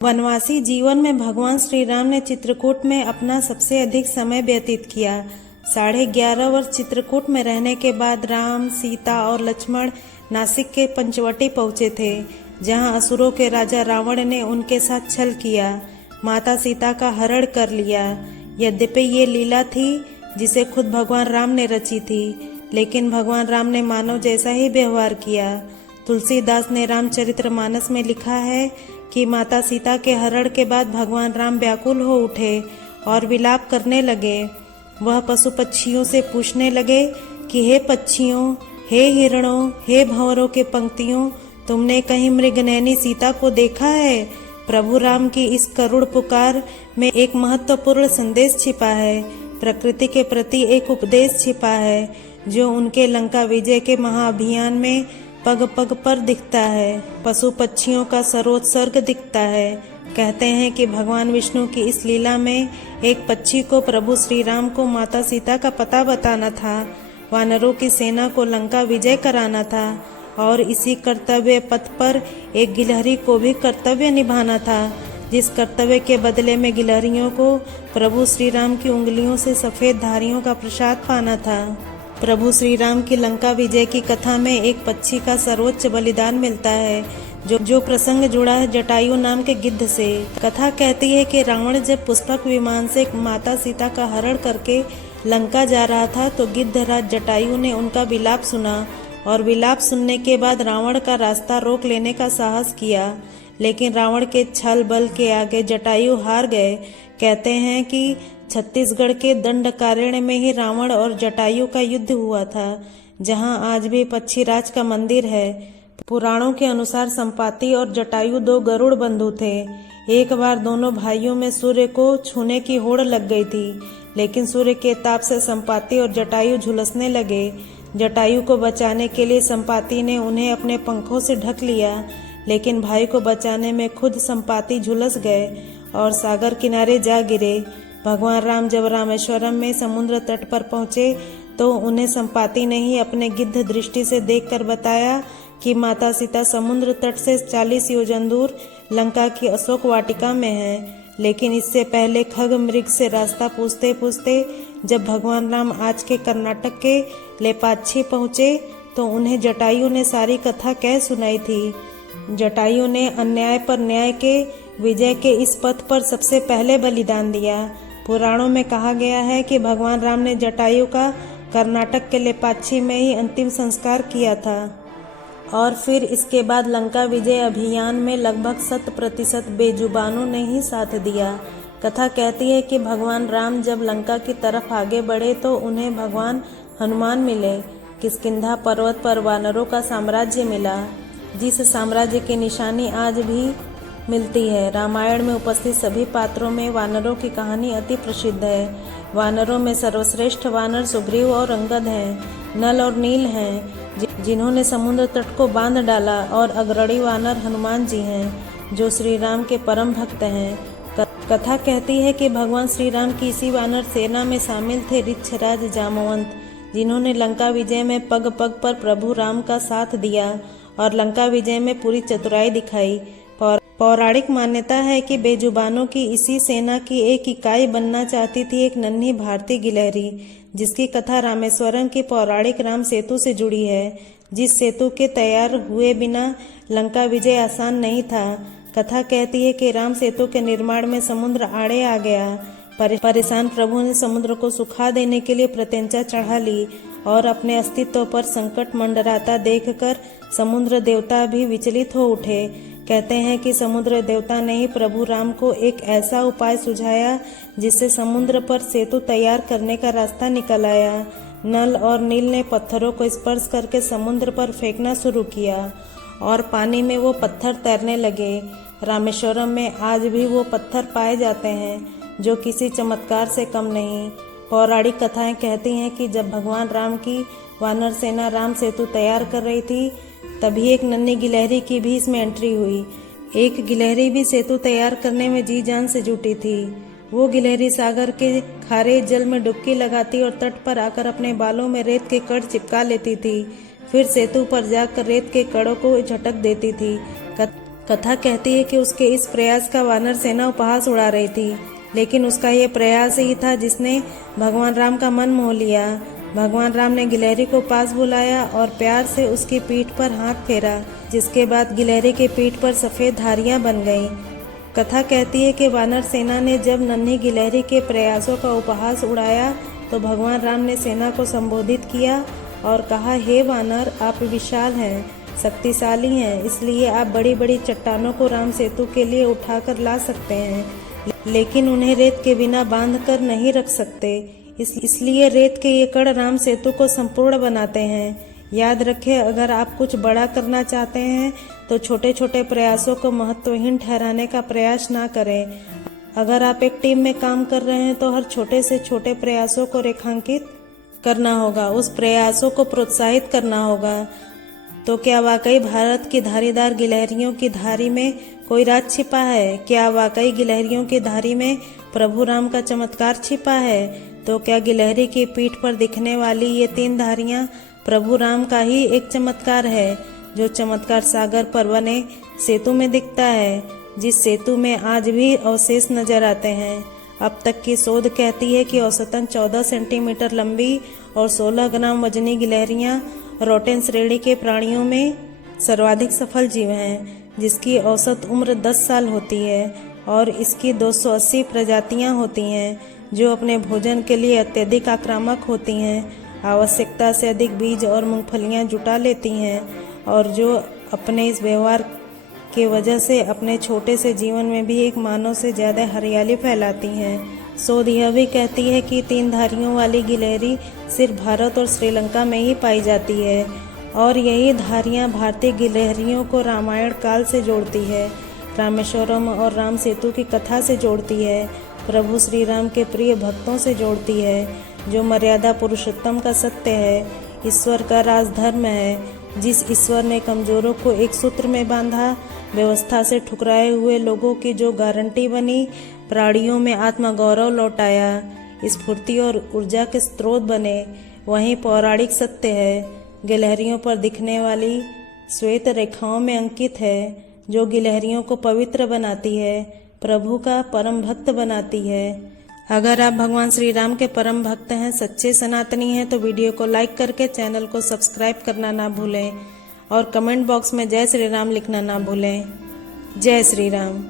वनवासी जीवन में भगवान श्री राम ने चित्रकूट में अपना सबसे अधिक समय व्यतीत किया। 11.5 वर्ष चित्रकूट में रहने के बाद राम, सीता और लक्ष्मण नासिक के पंचवटी पहुंचे थे, जहां असुरों के राजा रावण ने उनके साथ छल किया, माता सीता का हरण कर लिया। यद्यपि ये लीला थी जिसे खुद भगवान राम ने रची थी, लेकिन भगवान राम ने मानव जैसा ही व्यवहार किया। तुलसीदास ने रामचरितमानस में लिखा है कि माता सीता के हरण के बाद भगवान राम व्याकुल हो उठे और विलाप करने लगे। वह पशु पक्षियों से पूछने लगे कि हे पक्षियों, हे हिरणों, हे भंवरों के पंक्तियों, तुमने कहीं मृगनयनी सीता को देखा है? प्रभु राम की इस करुण पुकार में एक महत्वपूर्ण संदेश छिपा है। प्रकृति के प्रति एक उपदेश छिपा है, जो उनके लंका विजय के महाअभियान में पग पग पर दिखता है। पशु पक्षियों का सर्वोत्सर्ग दिखता है। कहते हैं कि भगवान विष्णु की इस लीला में एक पक्षी को प्रभु श्री राम को माता सीता का पता बताना था, वानरों की सेना को लंका विजय कराना था और इसी कर्तव्य पथ पर एक गिलहरी को भी कर्तव्य निभाना था, जिस कर्तव्य के बदले में गिलहरियों को प्रभु श्री राम की उंगलियों से सफेद धारियों का प्रसाद पाना था। प्रभु श्री राम की लंका विजय की कथा में एक पक्षी का सर्वोच्च बलिदान मिलता है, जो प्रसंग जुड़ा है जटायु नाम के गिद्ध से। कथा कहती है कि रावण जब पुष्पक विमान से माता सीता का हरण करके लंका जा रहा था, तो गिद्धराज जटायु ने उनका विलाप सुना और विलाप सुनने के बाद रावण का रास्ता रोक लेने का साहस किया, लेकिन रावण के छल बल के आगे जटायु हार गए। कहते हैं कि छत्तीसगढ़ के दंडकारण्य में ही रावण और जटायु का युद्ध हुआ था, जहां आज भी पक्षीराज का मंदिर है। पुराणों के अनुसार संपाति और जटायु 2 गरुड़ बंधु थे। एक बार दोनों भाइयों में सूर्य को छूने की होड़ लग गई थी, लेकिन सूर्य के ताप से संपाति और जटायु झुलसने लगे। जटायु को बचाने के लिए संपाति ने उन्हें अपने पंखों से ढक लिया, लेकिन भाई को बचाने में खुद संपाति झुलस गए और सागर किनारे जा गिरे। भगवान राम जब रामेश्वरम में समुद्र तट पर पहुंचे, तो उन्हें संपाति ने ही अपने गिद्ध दृष्टि से देखकर बताया कि माता सीता समुद्र तट से 40 योजन दूर लंका की अशोक वाटिका में है। लेकिन इससे पहले खग मृग से रास्ता पूछते पूछते जब भगवान राम आज के कर्नाटक के लेपाक्षी पहुंचे, तो उन्हें जटायु ने सारी कथा कह सुनाई थी। जटायु ने अन्याय पर न्याय के विजय के इस पथ पर सबसे पहले बलिदान दिया। पुराणों में कहा गया है कि भगवान राम ने जटायु का कर्नाटक के लेपाक्षी में ही अंतिम संस्कार किया था और फिर इसके बाद लंका विजय अभियान में लगभग 100% बेजुबानों ने ही साथ दिया। कथा कहती है कि भगवान राम जब लंका की तरफ आगे बढ़े, तो उन्हें भगवान हनुमान मिले। किष्किंधा पर्वत पर वानरों का साम्राज्य मिला, जिस साम्राज्य की निशानी आज भी मिलती है। रामायण में उपस्थित सभी पात्रों में वानरों की कहानी अति प्रसिद्ध है। वानरों में सर्वश्रेष्ठ वानर सुग्रीव और अंगद हैं। नल और नील हैं, जिन्होंने समुद्र तट को बांध डाला, और अग्रणी वानर हनुमान जी हैं, जो श्री राम के परम भक्त हैं। कथा कहती है कि भगवान श्री राम की इसी वानर सेना में शामिल थे ऋक्षराज जामवंत, जिन्होंने लंका विजय में पग पग पर प्रभु राम का साथ दिया और लंका विजय में पूरी चतुराई दिखाई। पौराणिक मान्यता है कि बेजुबानों की इसी सेना की एक इकाई बनना चाहती थी एक नन्ही भारतीय गिलहरी, जिसकी कथा रामेश्वरम की पौराणिक राम सेतु से जुड़ी है, जिस सेतु के तैयार हुए बिना लंका विजय आसान नहीं था। कथा कहती है कि राम सेतु के निर्माण में समुद्र आड़े आ गया। परेशान प्रभु ने समुद्र को सुखा देने के लिए प्रत्यंचा चढ़ा ली और अपने अस्तित्व पर संकट मंडराता देखकर समुद्र देवता भी विचलित हो उठे। कहते हैं कि समुद्र देवता ने ही प्रभु राम को एक ऐसा उपाय सुझाया जिससे समुद्र पर सेतु तैयार करने का रास्ता निकल आया। नल और नील ने पत्थरों को स्पर्श करके समुद्र पर फेंकना शुरू किया और पानी में वो पत्थर तैरने लगे। रामेश्वरम में आज भी वो पत्थर पाए जाते हैं, जो किसी चमत्कार से कम नहीं। पौराणिक कथाएं कहती हैं कि जब भगवान राम की वानर सेना राम सेतु तैयार कर रही थी, तभी एक नन्ही गिलहरी की भी इसमें एंट्री हुई। एक गिलहरी भी सेतु तैयार करने में जी जान से जुटी थी। वो गिलहरी सागर के खारे जल में डुबकी लगाती और तट पर आकर अपने बालों में रेत के कण चिपका लेती थी। फिर सेतु पर जाकर रेत के कणों को झटक देती थी। कथा कहती है कि उसके इस प्रयास का वानर सेना उपहास उड़ा रही थी, लेकिन उसका यह प्रयास ही था जिसने भगवान राम का मन मोह लिया। भगवान राम ने गिलहरी को पास बुलाया और प्यार से उसकी पीठ पर हाथ फेरा, जिसके बाद गिलहरी की पीठ पर सफ़ेद धारियां बन गईं। कथा कहती है कि वानर सेना ने जब नन्ही गिलहरी के प्रयासों का उपहास उड़ाया तो भगवान राम ने सेना को संबोधित किया और कहा, हे वानर, आप विशाल हैं, शक्तिशाली हैं, इसलिए आप बड़ी बड़ी चट्टानों को राम सेतु के लिए उठाकर ला सकते हैं, लेकिन उन्हें रेत के बिना बांध कर नहीं रख सकते। इसलिए रेत के ये कण राम सेतु को संपूर्ण बनाते हैं। याद रखें, अगर आप कुछ बड़ा करना चाहते हैं तो छोटे छोटे प्रयासों को महत्वहीन ठहराने का प्रयास ना करें। अगर आप एक टीम में काम कर रहे हैं तो हर छोटे से छोटे प्रयासों को रेखांकित करना होगा, उस प्रयासों को प्रोत्साहित करना होगा। तो क्या वाकई भारत की धारीदार गिलहरियों की धारी में कोई राज छिपा है? क्या वाकई गिलहरियों की धारी में प्रभु राम का चमत्कार छिपा है? तो क्या गिलहरी की पीठ पर दिखने वाली ये 3 धारियां प्रभु राम का ही एक चमत्कार है, जो चमत्कार सागर परवने सेतु में दिखता है, जिस सेतु में आज भी अवशेष नजर आते हैं। अब तक की शोध कहती है कि औसतन 14 सेंटीमीटर लंबी और 16 ग्राम वजनी गिलहरियां रोटेन श्रेणी के प्राणियों में सर्वाधिक सफल जीव हैं, जिसकी औसत उम्र 10 साल होती है और इसकी 280 प्रजातियां होती हैं, जो अपने भोजन के लिए अत्यधिक आक्रामक होती हैं, आवश्यकता से अधिक बीज और मूंगफलियां जुटा लेती हैं और जो अपने इस व्यवहार के वजह से अपने छोटे से जीवन में भी एक मानव से ज़्यादा हरियाली फैलाती हैं। शोध यह भी कहती है कि 3 धारियों वाली गिलहरी सिर्फ भारत और श्रीलंका में ही पाई जाती है और यही धारियां भारतीय गिलहरियों को रामायण काल से जोड़ती है, रामेश्वरम और राम सेतु की कथा से जोड़ती है, प्रभु श्री राम के प्रिय भक्तों से जोड़ती है, जो मर्यादा पुरुषोत्तम का सत्य है, ईश्वर का राजधर्म है, जिस ईश्वर ने कमजोरों को एक सूत्र में बांधा, व्यवस्था से ठुकराए हुए लोगों की जो गारंटी बनी, प्राणियों में आत्मगौरव लौटाया, स्फूर्ति और ऊर्जा के स्रोत बने, वहीं पौराणिक सत्य है, गिलहरियों पर दिखने वाली श्वेत रेखाओं में अंकित है, जो गिलहरियों को पवित्र बनाती है, प्रभु का परम भक्त बनाती है। अगर आप भगवान श्री राम के परम भक्त हैं, सच्चे सनातनी हैं, तो वीडियो को लाइक करके चैनल को सब्सक्राइब करना ना भूलें और कमेंट बॉक्स में जय श्री राम लिखना ना भूलें। जय श्री राम।